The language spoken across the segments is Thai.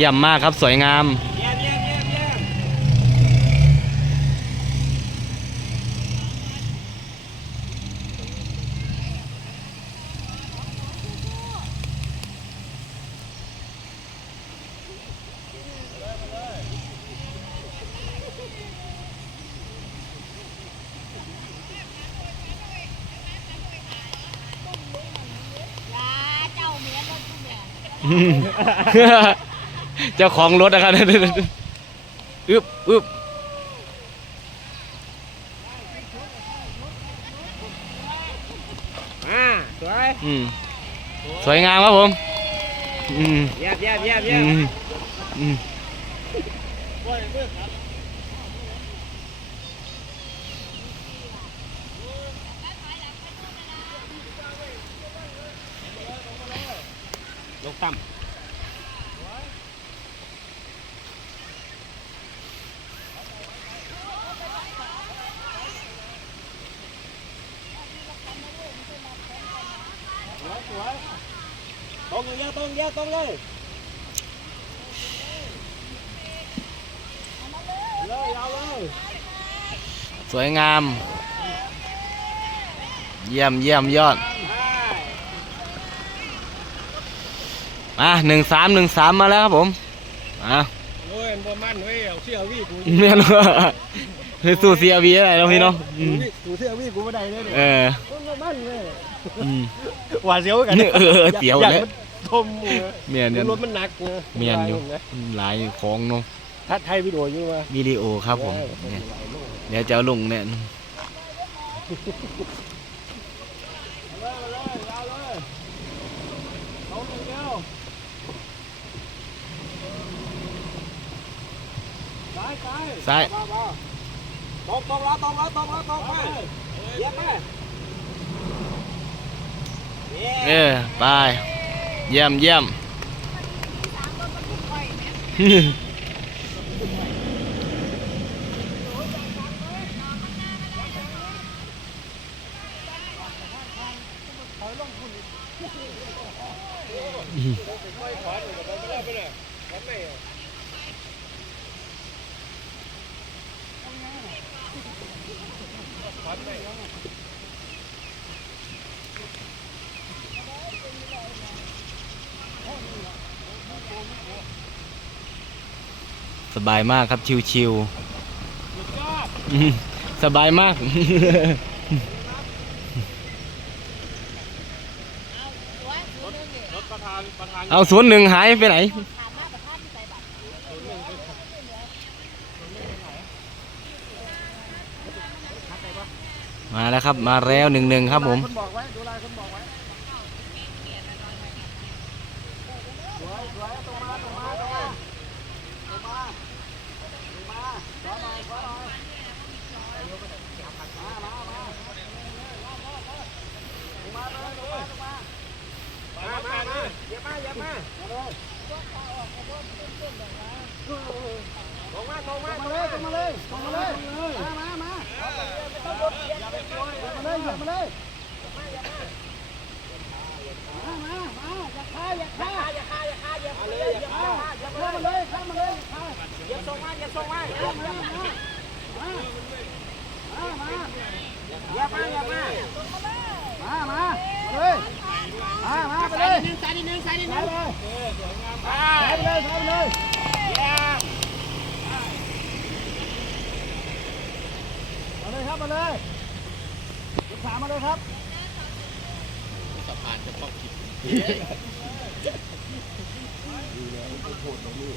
เยี่ยมมากครับสวยงามเยี่ยม เยี่ยมเยี่ยมเยี่ยมเจ้าเมียรถกูเนี่ยเจ้าของรถนะครับอึบอึบอ่าสวยอืมสวยงามครับผม อืมเยี่ยมเยี่ยมเยี่ยมอืเยี่ยมมอืมลงต่ำสวยสวยต รงเยอะตรงเยอะตรงเลยเลยเอาเลยสวยงาม เยี่ยมเยี่ยมยอดอะหนึ่งสามหนึ่งสามมาแล้วครับผมอะโอ้ยมันบ่มันเว้ยเอาเสื้อวีกูเมียนว่าคือสู้เสียบีอะไรเนาะพี่เนาะอืมกูเสื้อวีกูไม่ได้เลยเนี่ยเออมันบ่มันเว้ยอืมหวาดเสียวกันเออเออเสียวอากแล้วมัน ทมมือเมียนเนี่ยรถมันหนักเนอะเมียนอยู่นะหลายของเนาะทัดไทยวิดีโออยู่ว่าวิดีโอครับผมเนี่ยเดี๋ยวจะเอาลงเนี่ยซ้ายซ้ายซ้ายตรงตรงแล้วตรงแล้วตรงแล้วตรงไปเยี่ยมไปเออไป เยี่ยมเยี่ยมส บายมากครับชิวๆอืมสบายมากรถประธานประธานเอาศูนย์หนึ่งหายไปไหน มาแล้วครับ มาแล้วหนึ่งหนึ่งครับผม มาเลยลงมาเลยมามามามาเลยมาเลยมามามาอย่าฆ่าอย่าฆ่าอย่าฆ่าอย่าฆ่าอย่าฆ่าอย่าฆ่าอย่าฆ่ามาเลยฆ่ามาเลยฆ่าอย่าส่งมาอย่าส่งมามามามามาอย่ามาอย่ามามามาเลยมามาไปเลยสายนิดนึงสายนิดนึงสายนิดนึงสายไปเลยสายไปเลย ยครับ มาเลยลูกสามมาเลยครับสะพานจะต้องคิดดีแล้วโคตรลูก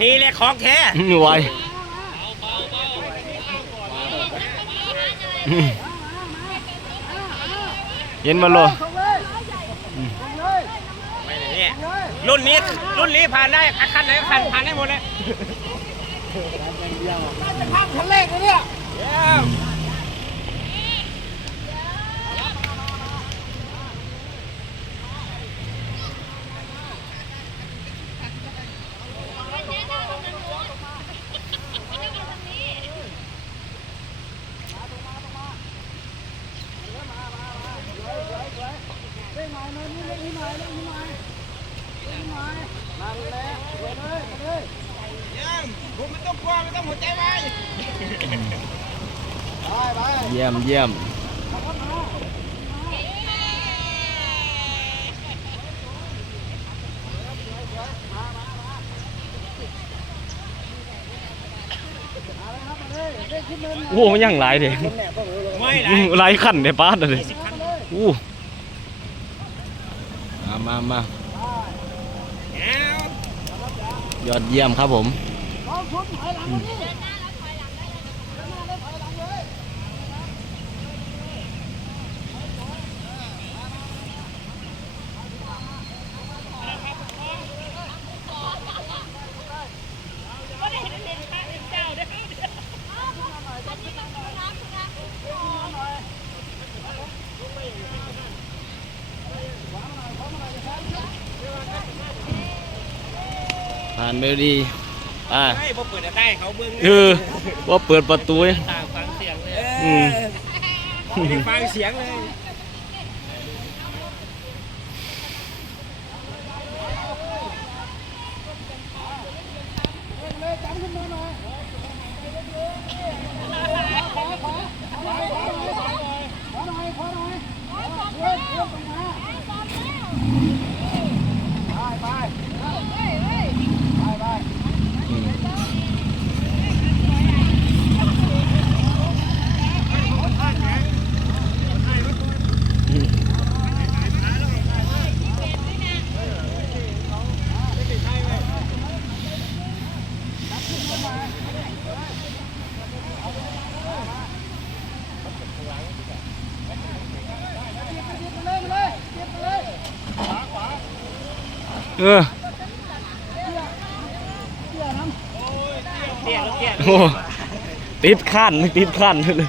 นี่แหละของแท้ไวอืมเย็นมาโลเนี่ยรุ่นนี้รุ่นนี้ผ่านได้คันไหนก็คันผ่านได้หมดเลยจะข้ามคัน แรกเลยเนี่ยผมไม่ต้องกลัวไม่ต้องหัวใจไว้เยี่ยมเยี่ยมโอ้มันยังหลายเด้ไม่ไหลอู้หลายขั้นในป้าดเลยอู้ มามามายอดเยี่ยมครับผมผ่าน ไปด้วยดีอ่าให้ผมเปิดได้เขาเบิ้งเออว่าเปิดประตูเนี่ยต่างฟังเสียงเลยอืมไม่ได้ฟังเสียงเลย เออเตี้ยแล้วเตี้ยโอ้ติดขั้นติดขั้นเลย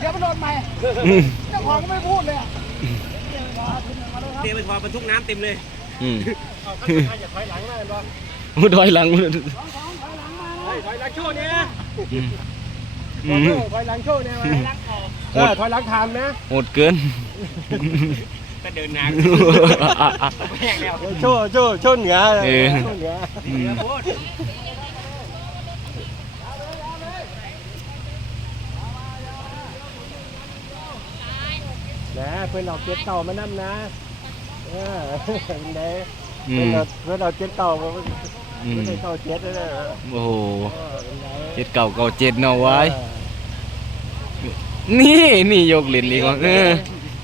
เดี๋ยวมันโดนใหม่อืมเจ้าของก็ไม่พูดเลยเตี้ยไปพอบรรทุกน้ำเต็มเลยอืมจะถอยหลังได้ป่ะอู้ถอยหลังเลยถอยหลังโชว์เนี่ยอืมอืมถอยหลังโชว์เนี่ยเออถอยหลังทานนะโหดเกิน ก็เดินนานแห้งแล้วโชว์โชว์โชว์เหนือเออ โชว์เหนืออืมพูดนะเพื่อนเราเจ็ดเก่ามานั่นะเออเป็นไงอืเพื่อนมเราเพื่อนเราเจ็ดเก่ามาอืมไม่ใช่เก่าเจ็ดเลยนะโอ้โหเออเป็นไงเจ็ดเก่าเก่าเจ็ดเนาะไว้ นี่นี่ยกเล่นอีกว่ะเออ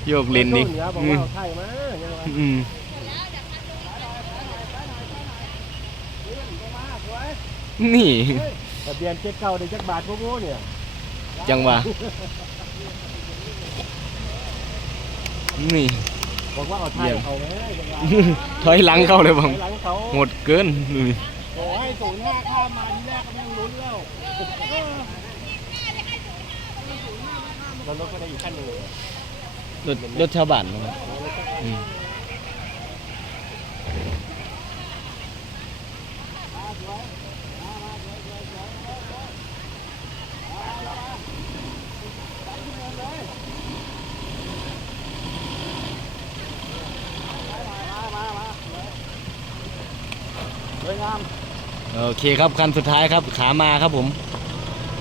โยกเล่นอีกโชว์เหนือบอกอืว่ามเอาไทยมายังไงอืมนี่ทะเบียนเจ็ดเก่าได้จักบาทพวกนู้เนี่ย จังหวะนี่บอกว่าเอาไทเยี่ยยมเอาไหมจังหวะถอยหลังเข้าเลยบังไปหลังเขาหมดเกินนี่โอ้ให้ศูนย์ห้าข้ามมาที่แรกก็ยังลุ้นแล้วเราลดไปได้อีกขั้นหนึ่ง รถรถชาวบ้านเนาะอืมสวยงามโอเคครับคันสุดท้ายครับขามาครับผม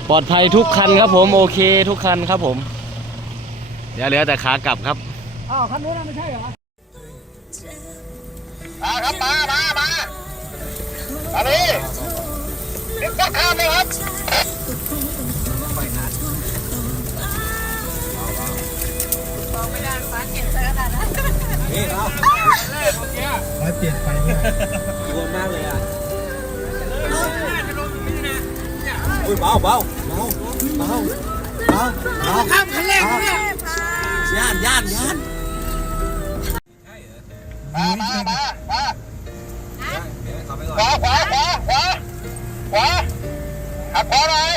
ปลอดภัยทุกคันครับผม โอเคทุกคันครับผม ดี๋ยวเหลือแต่ขากลับครับอ้าวคันนู้นน่ะไม่ใช่เหรอมาครับมามามามาเลยเด็กก็ข้ามเลยครับบอกไม่ได้ฟ้าเก็บซะขนาดนั้นร้อยเปลี่ยนไปเนี่ยกลัวมากเลยอะอุ้ยเบาเบาเบาเบา เอาเบาข้ามคันแรกเนี่ยย่านย่านย่านมามามามาขอไปก่อนขวาขวาขวาขวาขวาหักขวาหน่อย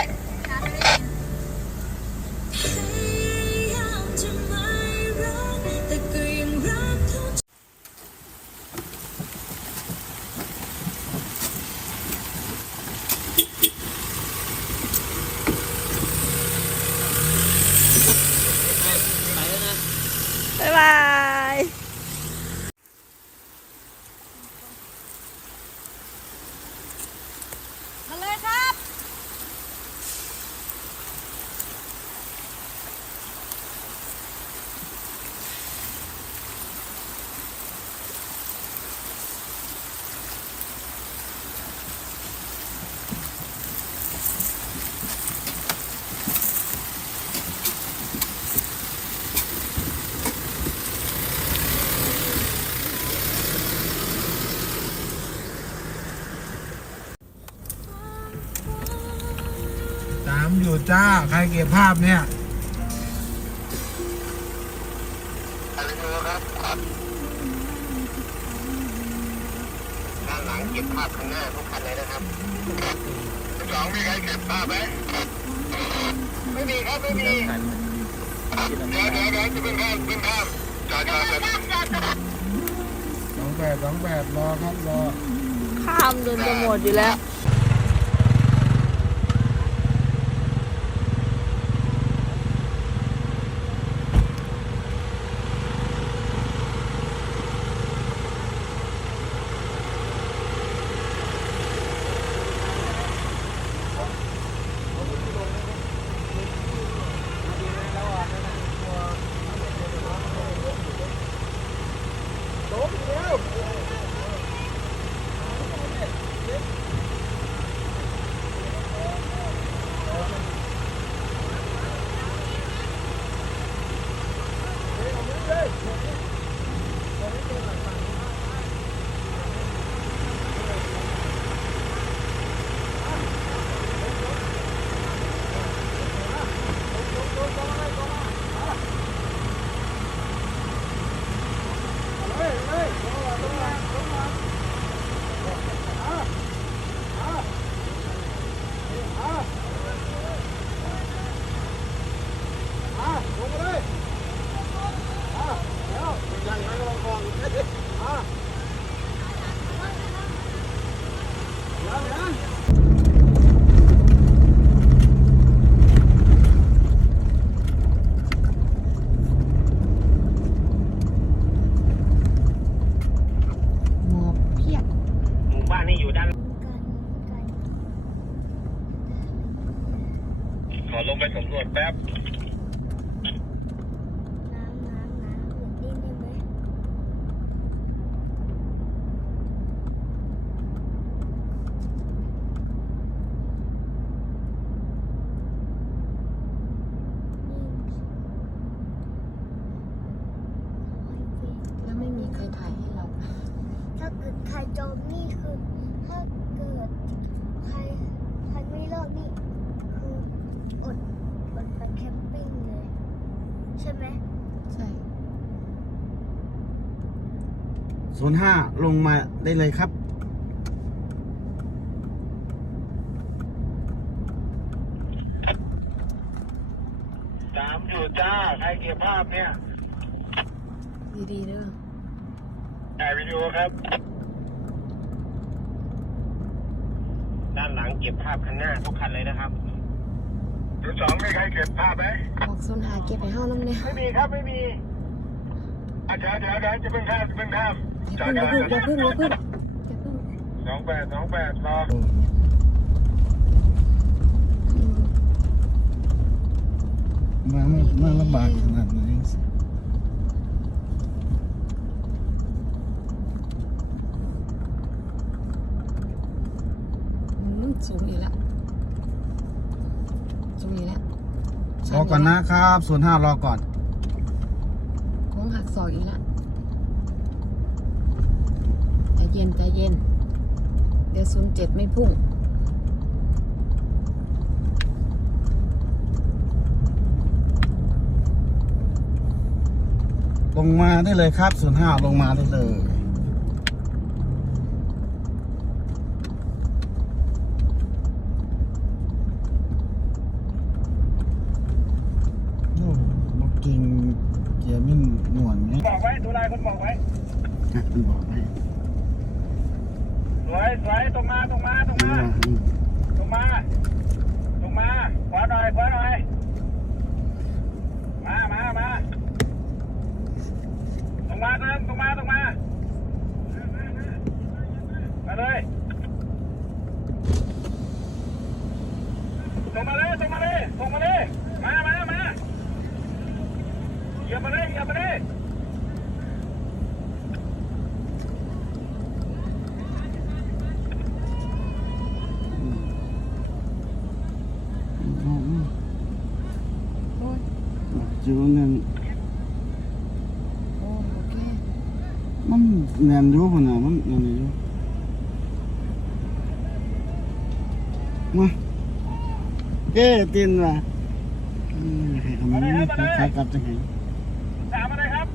จ้า ใครเก็บภาพเนี่ยด้านหลังเก็บภาพข้างหน้าทุกคันเลยนะครับสองมีใครเก็บภาพไหมไม่มีครับ ไม่มีเดี๋ยวเดี๋ยวเดี๋ยวจะเป็นภาพเป็นภาพจอดจอดสองแปดสองแปดรอครับรอ ข้ามจนจะหมดอยู่แล้ว หมอบเพียบ หมู่บ้านนี่อยู่ด้าน ขอลงไปสำรวจแป๊บ แล้วไม่มีใครถ่ายให้เรา ถ้าเกิดใครจมนี่คือ ถ้าเกิดใครใครไม่เลิกนี่คืออดอดไปแคมปิ้งเลย ใช่ไหม ใช่โซนห้าลงมาได้เลยครับสามอยู่จ้า ใครเก็บภาพเนี่ยดีๆเด้อถ่ายวิดีโอครับ ด้านหลังเก็บภาพข้างหน้าทุกคันเลยนะครับ จุดสองมีใครเก็บภาพไหมบอกโซนหาเก็บให้เฮาน้ำเนี่ยไม่มีครับไม่มีอาจารย์เดี๋ยวเดี๋ยวจะเพิ่งข้ามจะเพิ่งข้ามอย่าพึ่งอย่าพึ่งอย่าพึ่งอย่าพึ่งอย่าพึ่งสองแปดสองแปดรอมาไม่มาลำบากขนาดไหนอืมสูงอีกแล้ว รอก่อนนะครับศูนย์ห้ารอก่อน โค้งหักศอกอีกละใจเย็นใจเย็น เดี๋ยวศูนย์เจ็ดไม่พุ่ง ลงมาได้เลยครับศูนย์ห้าลงมาได้เลยโอ้บอกจริงเกียร์ไม่หน่วนไหม บอกไว้ดูลายคนบอกไว้ อะมันบอกให้ สวยสวยตรงมาตรงมาตรง อื มา มอืม ตรงมาตรงมาขวาหน่อยขวาหน่อย มามามาตรงมาเดินตรงมาตรงมามาเลย ส่งมาเลยส่งมาเลยส่งมาเลย มามามาเหยียบมาเลยเหยียบมาเลย อืมอืม โอ้ย จูนนั่น โอ้โอเค มันแน่นอยู่ขนาดมันนั่นอยู่มาเก้ตินว่ะอืมให้ขนมนี่คล้ายๆกับจังไงสามมาเลยครับ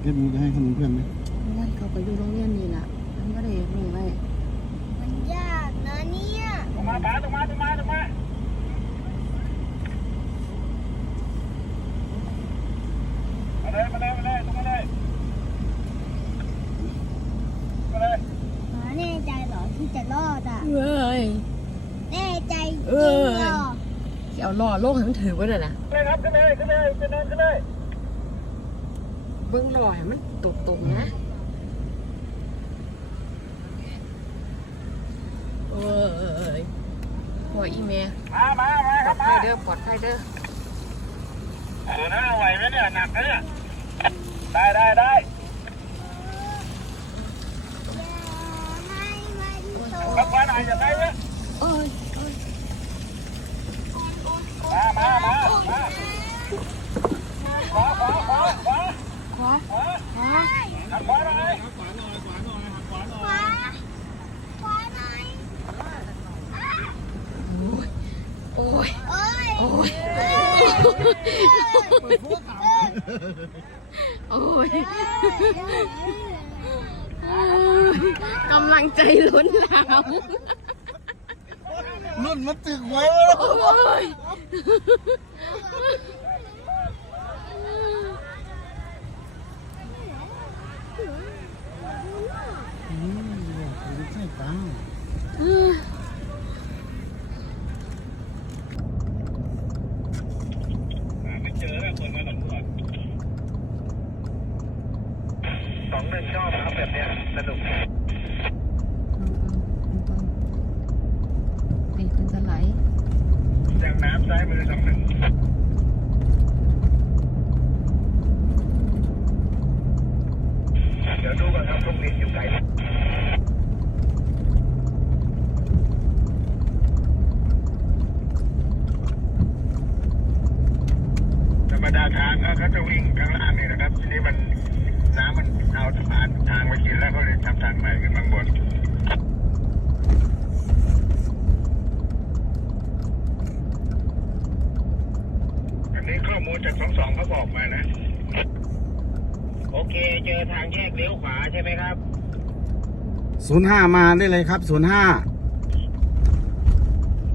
เก็บมือให้ขนมเพื่อนไหมโอ้ยเขาก็อยู่โรงเรียนนี่ล่ะมันก็ได้รู้ไว้มันยากนะเนี่ยตรงมาป๋าตรงมาตรงมาตรงมามาเลยมาเลยมาเลยตรงมาเลยมาเลย หาแน่ใจเหรอที่จะรอดอะ เอ้ย แน่ใจจ เอ ริง อ เหรอ สิ เอาล่อโลกให้มันถือไว้เลยนะเลยครับขึ้นเลยขึ้นเลยขึ้นเลยขึ้นเลยเบิ้องลอยมันตกตรงๆนะเอ้ยพออีเมลมามามาปคลรับดมายเด้อปลอดภัยเด้อเออหน้าไหวไหมเนี่ยหนักนะเนี่ยได้ได้ได้ให้มันโตครับขวาหน่อยอย่าได้เยอะ โอ้ยเอ้ยโอ้ยโอ้ยกำลังใจล้นหลาม รุ่นมันตึกไว้โอ้ยอืมใช่ปังไม่เจอแล้วคนมาหลงก่อนสองหนึ่งชอบครับแบบเนี้ยสนุก ปีกมันจะไหล จากน้ำ ซ้ายมือสองหนึ่งเดี๋ยวดูก่อนครับตรงนี้อยู่ไกลธรรมดาทางเขาจะวิ่งข้างล่างนี่นะครับ ทีนี้มันน้ำมันเอาผ่านทางไปกินแล้วก็เลยทำทางใหม่ขึ้นมาบน อันนี้ข้อมูลจากสองสองเขาบอกมานะ โอเค เจอทางแยกเลี้ยวขวาใช่ไหม ครับศูนย์ห้ามาได้เลยครับศูนย์ห้า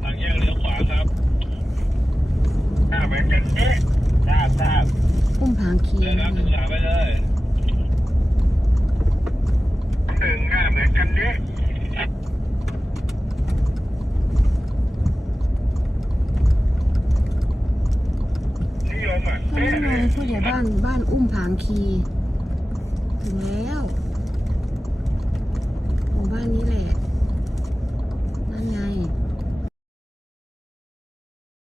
ทางแยกเลี้ยวขวาครับหน้าเหมือนกันเอ๊ะทราบทราบพุ่มผางคีเลยครับศึกษาไปเลยหนึ่งหน้าเหมือนกันเอ๊ะนิยมอะนี่เอ๊ะไงผู้ใหญ่บ้านบ้านอุ้มผางคี ถึงแลู้่บ้านนี้แหละ